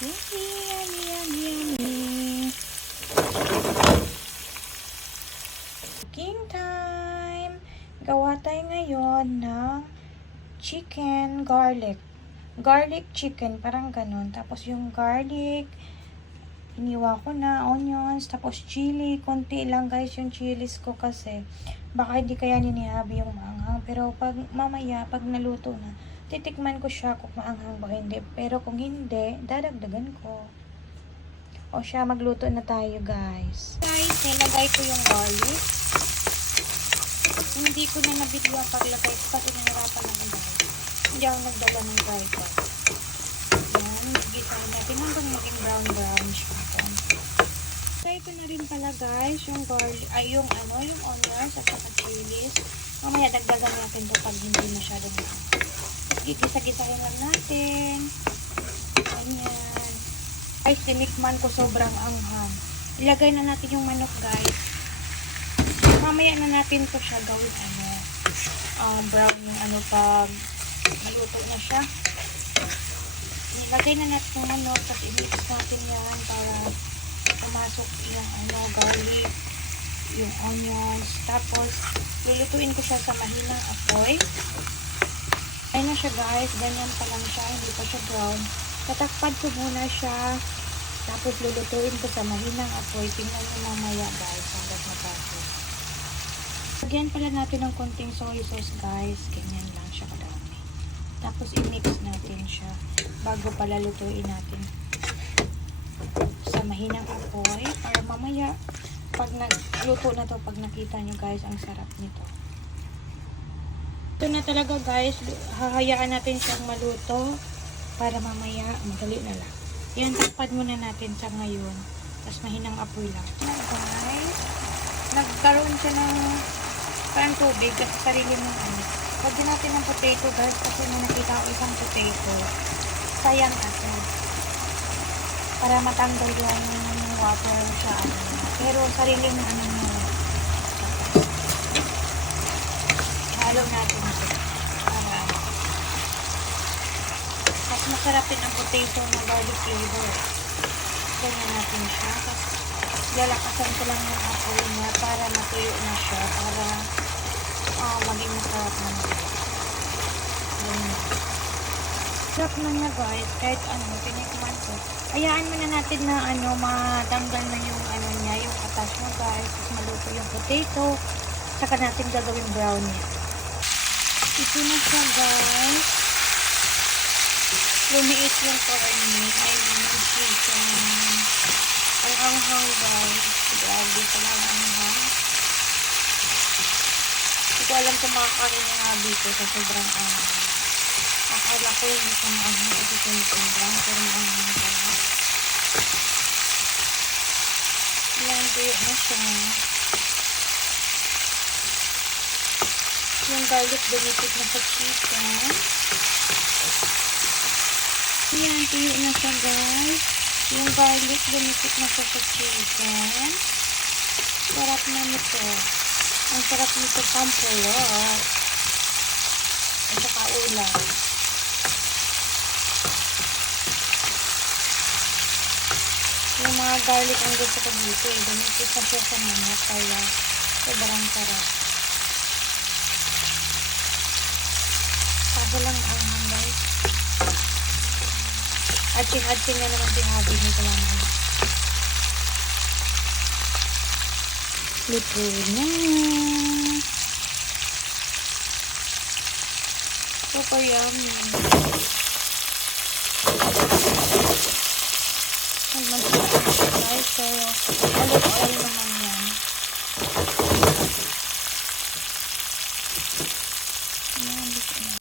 Yummy, yummy, yummy, yummy. Cooking time! Gawa tayo ngayon ng chicken garlic. Garlic chicken, parang ganun. Tapos yung garlic, iniwa ko na, onions, tapos chili. Konti lang guys yung chilies ko kasi baka hindi kaya ninihabi yung maanghang. Pero pag mamaya, pag naluto na, titikman ko siya kung maanghang ba hindi. Pero kung hindi, dadagdagan ko. O siya, magluto na tayo guys. Guys, nilagay ko yung garlic. Hindi ko na nabidyo ang paglagay ko kasi nahirapan ako guys. Hindi ako nagdala ng tripod. Yan, gisahin natin hanggang maging brown siya. So, ito na rin pala guys, yung garlic, yung onions at saka chilies. Mamaya dagdagan natin ito pag hindi masyadong lang. Gigisa-gisahin lang natin. Ganyan. Guys, tinikman ko sobrang anghang. Ilagay na natin yung manok guys. Mamaya na natin to siya gawin brown yung pag maluto na siya. Ilagay na natin yung manok tapos i-mix natin yan para pumasok yung garlic, yung onions. Tapos lulutuin ko siya sa mahinang apoy. Ayun na siya guys, ganyan pa lang siya, hindi pa siya brown. Tatakpan ko muna siya. Tapos lulutuin ko sa mahinang apoy. Tingnan nyo mamaya guys hanggang matapos. Lagyan pala natin ng konting soy sauce guys. Ganyan lang siya kadami. Tapos i-mix natin siya bago pala lutuin natin sa mahinang apoy. Para mamaya pag nagluto na to, pag nakita nyo guys, ang sarap nito. Ito na talaga guys. Hahayaan natin siyang maluto para mamaya madali na lang. Yan, takpan muna natin sa ngayon. Tapos mahinang apoy lang. Guys, nagkaroon siya ng parang tubig kasi sarili ng Lagyan natin ng potato guys kasi may nakita ko isang potato. Sayang agad. Para matanggal yung water sa Pero sarili ng niya. Halo natin ito. Para mas masarapin ang potato na garlic flavor. Ganyan natin siya. Tapos lalakasan ko lang yung apoy niya para matuyo na siya. Para maging masarap na niya. Ganyan. Sarap na niya guys. Kahit tinikman ko. Hayaan muna natin na matanggal na yung niya, yung atas niya guys. Tapos maluto yung potato. Saka natin gagawin brownie. Ito na siya guys. Lumiit yung corn meat. Ay, yung chicken. Ang anghang guys. Grabe pala ang anghang. Hindi ko alam kung makakain ng habi ko sa sobrang anghang. Akala ko yung isang anghang kasi tinitin lang. Pero ang anghang pala. Yan, tuyo na siya. Yung garlic dumipit na sa chicken. Yan, tuyo na siya guys. Yung garlic dumipit na siya sa chicken. Sarap na nito. Ang sarap nito pampulot. At saka ulam. Yung mga garlic ang gusto ko dito dumipit na siya sa manok kaya sobrang sarap. Kaso lang anghang guys. Atching na naman sinabi nito lang. Luto na. Super yummy.